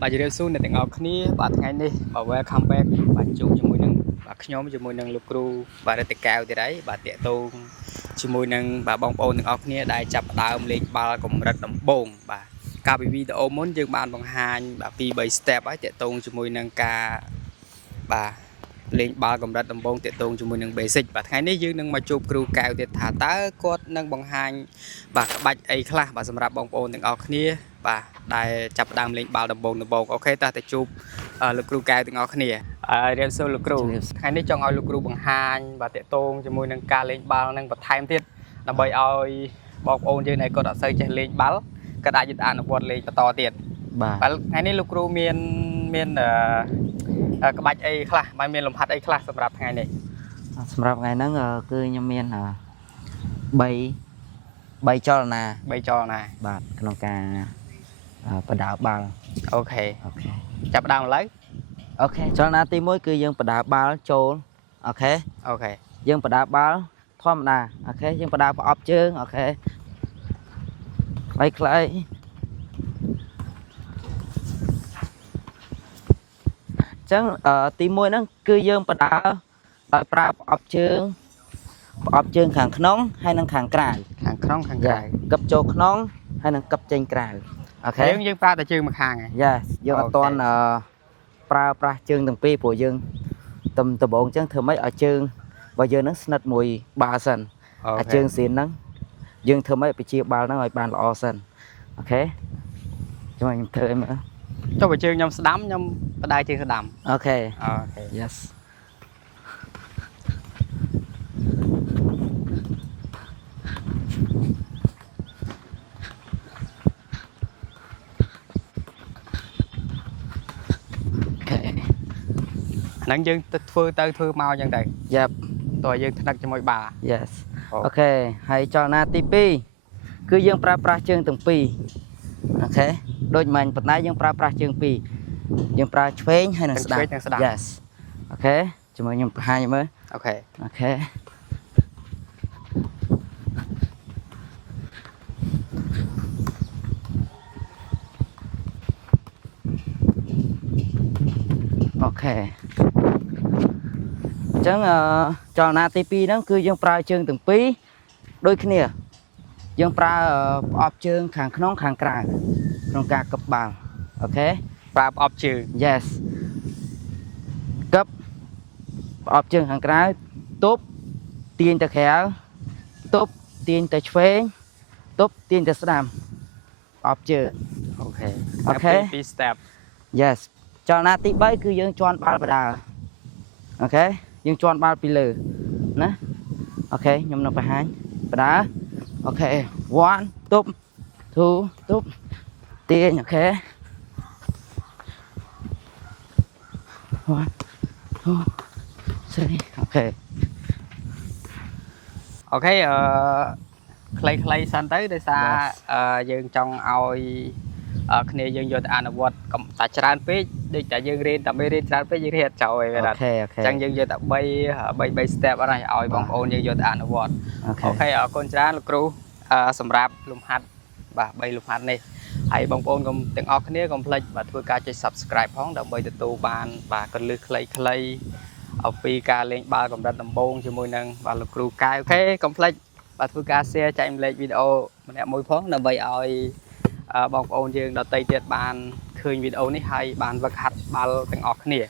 បាទជម្រាបសួរអ្នកទាំងអស់គ្នាបាទថ្ងៃនេះបាទ welcome back បាទជួបជាមួយនឹងបាទខ្ញុំជាមួយនឹងលោកគ្រូបាទរតកែវទៀតហើយបាទតាក់ទងជាមួយនឹងបាទបងប្អូនទាំងអស់គ្នាដែលចាប់ផ្ដើមលេងបាល់កម្រិតដំបូងបាទកាលពីវីដេអូមុនយើងបានបង្ហាញបាទ2-3 step ហើយតាក់ទងជាមួយនឹងការបាទលេងបាល់កម្រិតដំបូងតាក់ទងជាមួយនឹង basic បាទថ្ងៃនេះយើងនឹងមកជួបគ្រូកែវទៀតថាតើគាត់នឹងបង្ហាញបាទក្បាច់អីខ្លះបាទសម្រាប់បងប្អូនទាំងអស់គ្នាបាទដែលចាប់ផ្ដើមលេងបាល់ដំបូងអូខេតើទៅជួបលោកគ្រូកែវទាំងអស់គ្នារៀបសួរលោកគ្រូថ្ងៃនេះចង់ឲ្យលោកគ្រូបង្ហាញបាទតាក់ទងជាមួយនឹងការលេងបាល់នឹងបន្ថែមទៀតដើម្បីឲ្យបងប្អូនយើងដែលគាត់អត់សូវចេះលេងបាល់ក៏អាចអនុវត្តលេងបន្តទៀតបាទថ្ងៃនេះលោកគ្រូមានក្បាច់អីខ្លះបាទមានលំហាត់អីខ្លះសម្រាប់ថ្ងៃនេះសម្រាប់ថ្ងៃហ្នឹងគឺខ្ញុំមាន3ចលនាបាទក្នុងការបដើបាល់អូខេចាប់ផ្ដើមឥឡូវអូខេចលនាទី1គឺយើងបដើបាល់ចូលអូខេយើងបដើបាល់ធម្មតាអូខេយើងបដើប្រអប់ជើងអូខេខ្លីអញ្ចឹងទី1ហ្នឹងគឺយើងបដើដោយប្រើប្រអប់ជើងខាងក្នុងហើយនិងខាងក្រៅកឹបចូលក្នុងហើយនិងកឹបចេញក្រៅអូខេយើងប្រើតែជើងមួយខាងហ៎យ៉ាយើងអត់ទាន់ប្រើប្រាស់ជើងទាំងពីរព្រោះយើងដំបូងអញ្ចឹងធ្វើម៉េចឲ្យជើងរបស់យើងហ្នឹងស្និទ្ធមួយបាល់សិនអាជើងស្រៀនហ្នឹងយើងធ្វើម៉េចបញ្ជាបាល់ហ្នឹងឲ្យបានល្អសិនអូខេចាំខ្ញុំធ្វើអីមើលចុះបើជើងខ្ញុំស្ដាំខ្ញុំបដៅជើងស្ដាំអូខេ yes ហ្នឹងយើងធ្វើមកអញ្ចឹងទៅយ៉ាប់តើយើងថ្នឹកជាមួយបាល់ yes អូខេហើយចលនាទី2គឺយើងប្រើប្រាស់ជើងទាំងពីរអូខេដូចមិញប៉ុន្តែយើងប្រើប្រាស់ជើងពីរយើងប្រើឆ្វេងហើយនិងស្ដាំ yes អូខេជាមួយខ្ញុំបង្ហាញមើលអូខេអូខេអញ្ចឹងចលនាទី2ហ្នឹងគឺយើងប្រើជើងទាំងពីរដូចគ្នាយើងប្រើប្រអប់ជើងខាងក្នុងខាងក្រៅក្នុងការកឹបបាល់អូខេប្រើប្រអប់ជើង yes កឹបប្រអប់ជើងខាងក្រៅទប់ទាញទៅក្រៅទប់ទាញទៅឆ្វេងទប់ទាញទៅស្ដាំប្រអប់ជើងអូខេ2 step yes ចលនាទី3គឺយើងជន់បាល់បដាអូខេយើងជន់បាល់ពីលើណាអូខេខ្ញុំនឹងបង្ហាញបដាអូខេ1ទប់2ទប់ទាញអូខេ1 2 3អូខេខ្លីសិនទៅដោយសារយើងចង់ឲ្យគ្នាយើងយកទៅអនុវត្តតែច្រើនពេកដូចតែយើងរៀនតែមេរៀនច្រើនពេកយើងរៀនអត់ចូលទេបាទអញ្ចឹងយើងយកតែ3 step អត់ឲ្យបងប្អូនយើងយកទៅអនុវត្តអូខេអរគុណច្រើនលោកគ្រូសម្រាប់លំហាត់បាទ3លំហាត់នេះហើយបងប្អូនទាំងអស់គ្នាកុំភ្លេចបាទធ្វើការចុច Subscribe ផងដើម្បីទទួលបានបាទកលឹះខ្លីៗអំពីការលេងបាល់កម្រិតដំបូងជាមួយនឹងបាទលោកគ្រូកែវអូខេកុំភ្លេចបាទធ្វើការ share ចែកម្លែកវីដេអូម្នាក់មួយផងដើម្បីឲ្យបងប្អូនយើងដទៃទៀតបានឃើញវីដេអូនេះហើយបានវឹកហាត់បាល់ទាំងអស់គ្នា